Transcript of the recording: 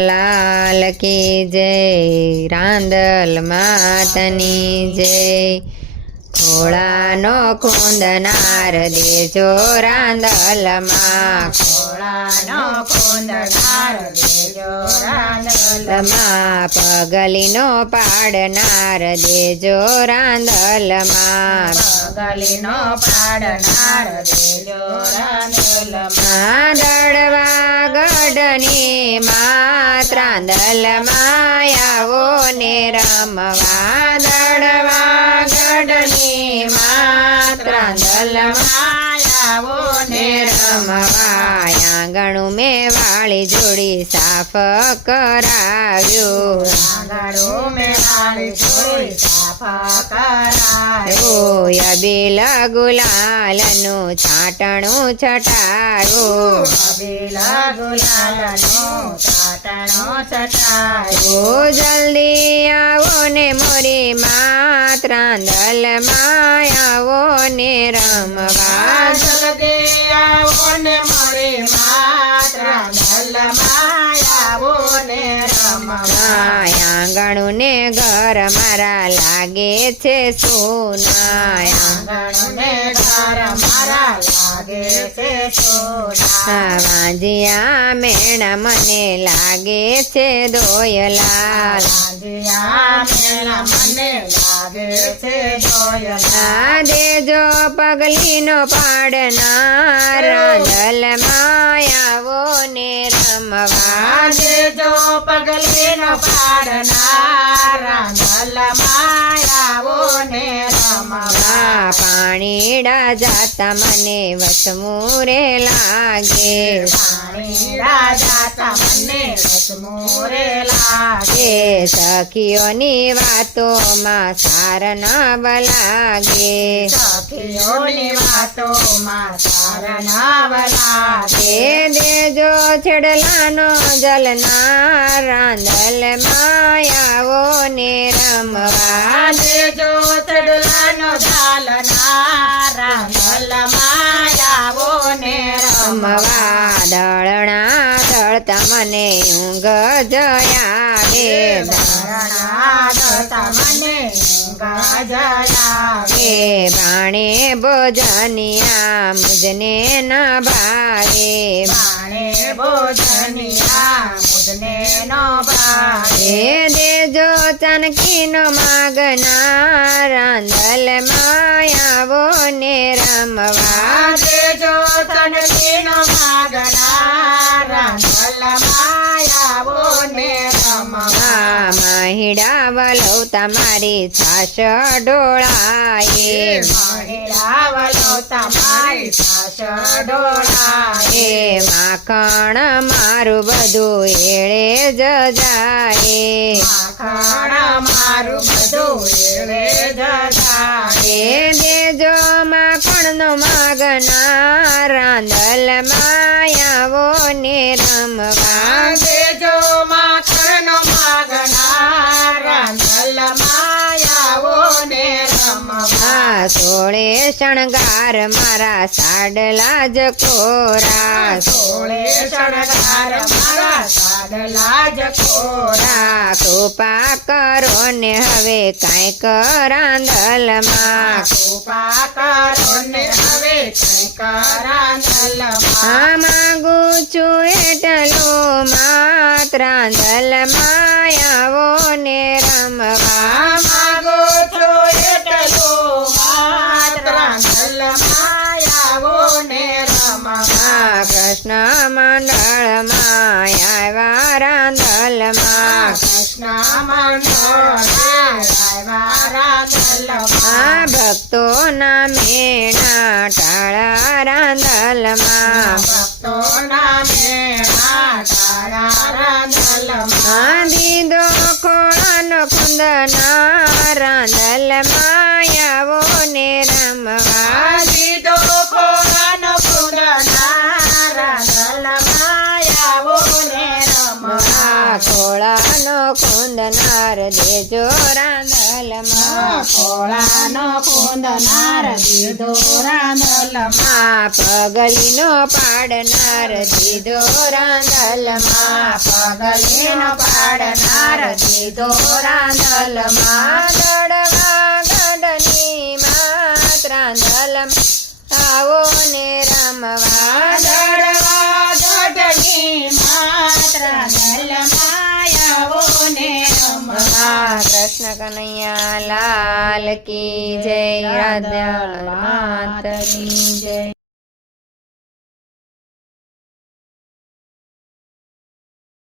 લાલ કી જય રાંદલ માતની જય ખોળાનો કુંદનાર દેજો રાંદલમાં રાંદલમાં પગલીનો પાડનાર દેજો રાંદલમાં પગલીનો પાડનાર દેજો રાંદલમાં દળવા ગઢની માત્રાંદલમાં આવો ને રમવા. દડવા ગઢની માત્રાંદલમાં આવો ને રમવા આંગણું મેં વાળી જોડી સાફ કરાવ્યું. આંગણું મેં વાળી જોડી સાફ કરાયો રોય બિલ ગુલાલનું છાટણું છટારો અબીલા ગુલાલનો ચટાયો ઓ જલ્દી આવો ને મોરી માત્રાંદલમાં આવો ને રમવા. જલ્દી આવો ને મળી માત્રા દલમાં ને રમવા. આંગણું ને ઘર મારા લાગે છે સોના આંગણને ઘર મારા લાગે છે સોના વાંજિયા મેણા મને લાગે છે દોયલાલ. રાંધિયા મેળા મને લાગે છે જોયલા દેજો પગલીનો પાડનાર. જલ આવો ને રમવા આજે જો પગલીનો પાડનાર રાંધલમાં આવો ને રમવા આ પાણીડા જાતા મને વસમુરે લાગે પાણી રાજા તમને વસમોરે લાગે એ સખીઓની વાતોમાં સાર ન બલાગે સખીઓની વાતોમાં સારા નાવ લાગે એ દેજો છેડલાનો જલના રાંદલમાં આવો ને રમવા આજે જો ચડલાનો ઝાલના રાંધલમાં માયાઓ ને રમવા દળણા દળતા મને ઊંઘ જયાવે દળણા દતા મને એ બાણે ભોજનિયા મુજને ના ભાવે. બાણે ભોજનિયા મુજને નો ભાવે. દેજો ચાનકીનો માગના રાંદલમાં આવો ને રમવા આજે રમવા હીડા વલવતા મારી છાશ ડોળાએ એ માખણ મારું બધું એળે જ જાય. દેજો માખણનો માગના રાંદલ માયાવો ને રમવા. આજે રાંધલમાં રમવા આ સોળે શણગાર મારા સાડલા જ કોરા. સોળે શણગાર મારા સાડલા જ કોરા. કૃપા કરો ને હવે કાંઈક રાંદલમાં કૃપા કરો ને હવે કંઈક રાંધલમાં. આ માગું છું માત માયાવો ને રમવા માગો છો એટલો માત્ર રાંધલમાં ને રમવા. કૃષ્ણ મંડળ મંડળમાં આવ્યા રાંદલમાં કૃષ્ણ મંડળ આ ભક્તોના મેણા ટાળા રાંદલમાં ભક્તોના ભક્તો ના આ દીદો ખોળાનો ખુંદના રાંદલમાં આવો દેજો રાંદલમાં ખોળાનો કુંદનાર દીધો રાંદલમાં પગલીનો પાડનાર દીધો રાંદલમાં પગલીનો પાડનાર દીધો રાંદલમાં દડવા ગઢની માત રાંદલમાં આવો ને રમવા દડવા દલમાયાઓ રમવા કૃષ્ણ કનૈયા લાલ કી જય રાધા માતા કી જય